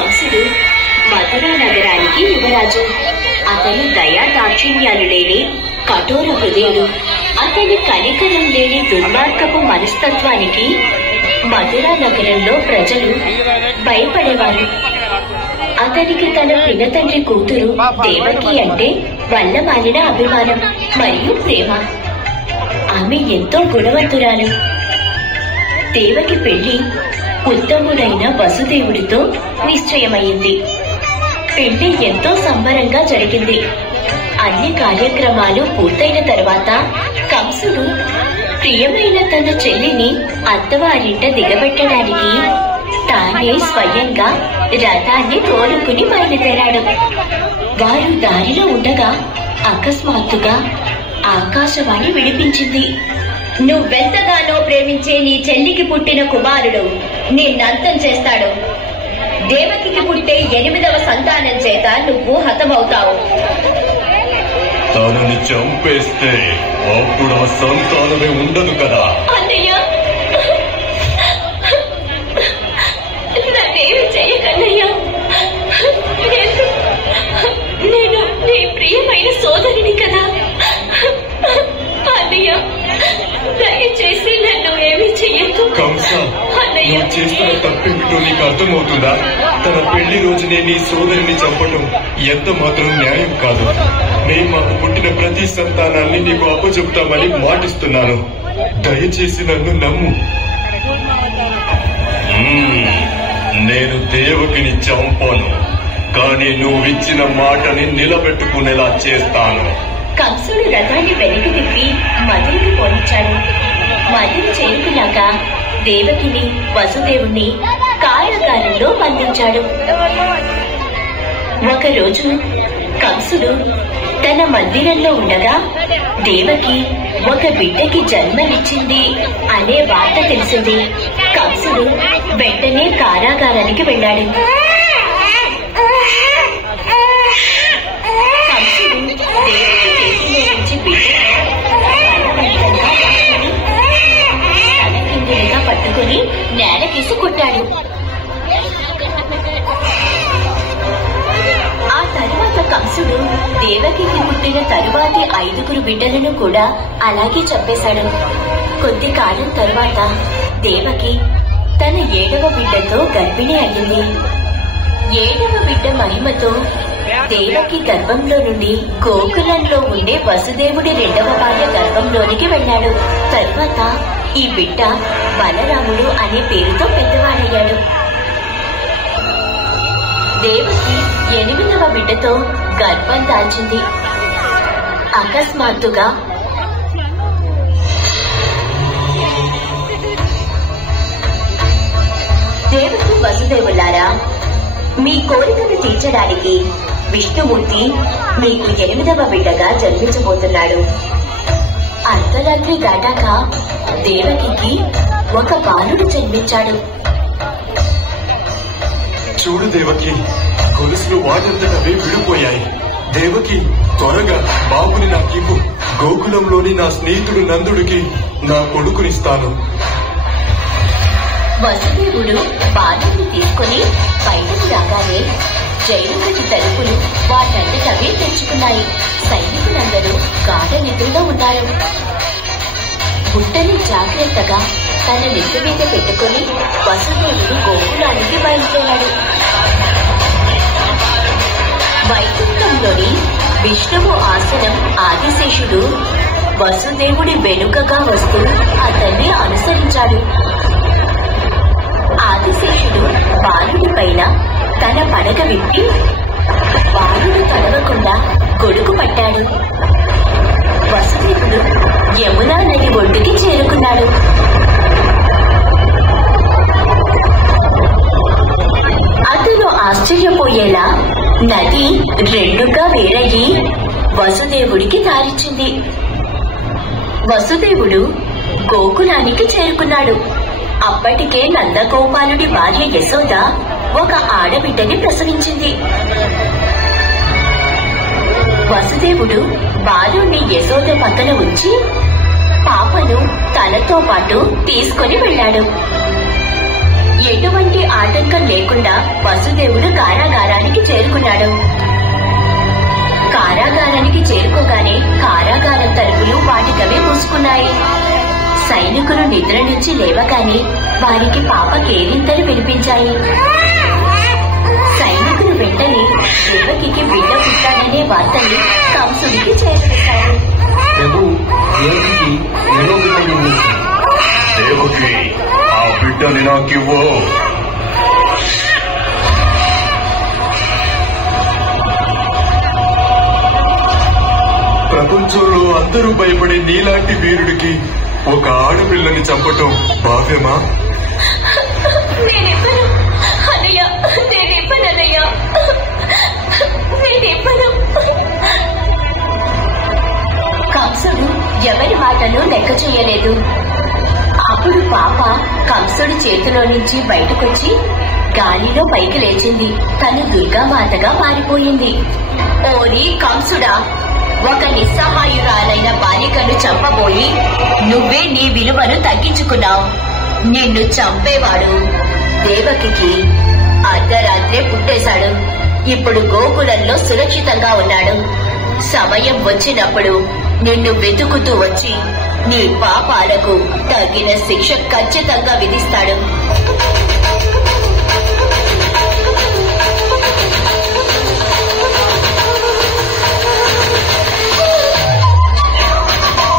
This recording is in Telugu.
కంసుడు మధురా నగరానికి యువరాజు. అతను దయా దాక్షిణ్యాలు లేని కఠోర హృదయుడు. అతని కనికరం లేని దుర్మార్గపు మనస్తత్వానికి మధురా నగరంలో ప్రజలు భయపడేవారు. అతనికి తన పినతండ్రి కూతురు దేవకి అంటే వల్లమాలిన అభిమానం మరియు ప్రేమ. ఆమె ఎంతో గుణవంతురాలు. దేవకి పెళ్లి ఉత్తముడైన వసుదేవుడితో నిశ్చయమైంది. పెళ్లి ఎంతో సంబరంగా జరిగింది. అన్ని కార్యక్రమాలు పూర్తయిన తర్వాత కంసుడు ప్రియమైన తన చెల్లిని అత్తవారింట దిగబెట్టడానికి తానే స్వయంగా రథాన్ని తోలుకుని బయలుదేరాడు. వారు దారిలో ఉండగా అకస్మాత్తుగా ఆకాశవాణి వినిపించింది. నువ్వెంతగానో ప్రేమించే నీ చెల్లికి పుట్టిన కుమారుడు నిన్నంతం చేస్తాడు. దేవకికి పుట్టే 8వ సంతానం చేత నువ్వు హతమవుతావు. తనని చంపేస్తే అప్పుడు ఆ సంతానమే ఉండదు కదా. అన్నయ్య, నాకేమి చేయకన్నయ్య. నేను నీ ప్రియమైన సోదరిని కదా. అన్నయ్య, దయచేసి నన్ను ఏమి చెయ్యదు. కంస, నువ్వు చేస్తున్న తప్పేమిటో నీకు అర్థమవుతుందా? తన పెళ్లి రోజునే నీ సోదరిని చంపటం ఎంత మాత్రం న్యాయం కాదు. నేను మాకు పుట్టిన ప్రతి సంతానాన్ని నీకు అప్పచెప్తామని మాటిస్తున్నాను. దయచేసి నన్ను నమ్ము. నేను దేవకిని చంపాను, కానీ నువ్విచ్చిన మాటని నిలబెట్టుకునేలా చేస్తాను. కంసుడు రథాన్ని వెనక్కి తిప్పి మధురకు పోనిచ్చాడు. మధురు చేరుకున్నాక దేవకిని వసుదేవుణ్ణి కారాగారంలో బంధించాడు. ఒకరోజు కంసుడు తన మందిరంలో ఉండగా దేవకి ఒక బిడ్డకి జన్మనిచ్చింది అనే వార్త తెలిసింది. కంసుడు వెంటనే కారాగారానికి వెళ్ళాడు. కంసుడు దేవకి చేతిలో నుంచి బిడ్డ పట్టుకుని నేలకేసి కొట్టాడు. ఆ తరువాత కంసుడు దేవకి పుట్టిన తరువాతి 5 బిడ్డలను కూడా అలాగే చంపేశాడు. కొద్ది కాలం తరువాత దేవకి తన 7వ బిడ్డతో గర్భిణి అయ్యింది. 7వ బిడ్డ మహిమతో దేవకి గర్భంలో నుండి గోకులంలో ఉండే వసుదేవుడి 2వ భార్య గర్భంలోనికి వెళ్ళాడు. తరువాత ఈ బిడ్డ బలరాముడు అనే పేరుతో పెద్దవాడయ్యాడు. దేవకి 8వ బిడ్డతో గర్భం దాల్చింది. అకస్మాత్తుగా దేవకి వసుదేవులారా, మీ కోరికను తీర్చడానికి విష్ణుమూర్తి మీకు 8వ బిడ్డగా జన్మించబోతున్నాడు. అర్ధరాత్రి దాటాక దేవకికి ఒక బాలుడు జన్మించాడు. చూడు దేవకి, గొలుసులు వాటంతటవే విడిపోయాయి. దేవకి, త్వరగా బాబుని నాకివ్వు. గోకులంలోని నా స్నేహితుడు నందుడికి నా కొడుకునిస్తాను. వసుదేవుడు బాలుడిని తీసుకుని బయటకు రాగానే జైలుగది తలుపులు వాటంతటవే తెరుచుకున్నాయి. సైనికులందరూ గాఢ నిద్రలో ఉన్నారు. బుట్టని జాగ్రత్తగా తన నెత్తి మీద పెట్టుకుని వసుదేవుడు గోకులానికి బయలుదేరాడు. వైకుంఠంలోని విష్ణువు ఆసనం ఆదిశేషుడు వసుదేవుడి వెనుకగా వస్తూ అతన్ని అనుసరించాడు. ఆదిశేషుడు బాలుడి పైన తన పడగ విప్పి బాలుడు తడవకుండా గొడుగు పట్టాడు. వసుదేవుడు యమునా నది ఒడ్డుకి చేరుకున్నాడు. అతను ఆశ్చర్యపోయేలా నది 2గా వేరయ్యి వసుదేవుడికి దారిచ్చింది. వసుదేవుడు గోకులానికి చేరుకున్నాడు. అప్పటికే నందగోపాలుడి భార్య యశోద ఒక ఆడబిడ్డని ప్రసవించింది. వసుదేవుడు బాలుణ్ణి యశోద పక్కన ఉంచి పాపను తనతో పాటు తీసుకుని వెళ్ళాడు. ఎటువంటి ఆటంకం లేకుండా వసుదేవుడు కారాగారానికి చేరుకున్నాడు. కారాగారానికి చేరుకోగానే కారాగారం తలుపులు వాటికవే మూసుకున్నాయి. సైనికులు నిద్ర నుంచి లేవగానే వారికి పాప కేరింతలు వినిపించాయి. సైనికులు వెంటనే దేవకికి బిడ్డ పుట్టాడనే వార్తని కంసుడికి చేర్చేశారు. దేవకి, ఆ బిడ్డని నాకివ్వు. ప్రపంచంలో అందరూ భయపడే నీలాంటి వీరుడికి ఒక ఆడపిల్లని చంపటం భావ్యమా? కంసుడు ఎవరి మాటను లెక్క చేయలేదు. అప్పుడు పాప కంసుడి చేతిలో నుంచి బయటకొచ్చి గాలిలో పైకి లేచింది. తను దుర్గామాతగా మారిపోయింది. ఓరి కంసుడా, ఒక నిస్సహాయురాలైన బాలికను చంపబోయి నువ్వే నీ విలువను తగ్గించుకున్నావు. నిన్ను చంపేవాడు దేవకికి అర్ధరాత్రే పుట్టేశాడు. ఇప్పుడు గోకులంలో సురక్షితంగా ఉన్నాడు. సమయం వచ్చినప్పుడు నిన్ను వెతుకుతూ వచ్చి నీ పాపాలకు తగిన శిక్ష ఖచ్చితంగా విధిస్తాడు.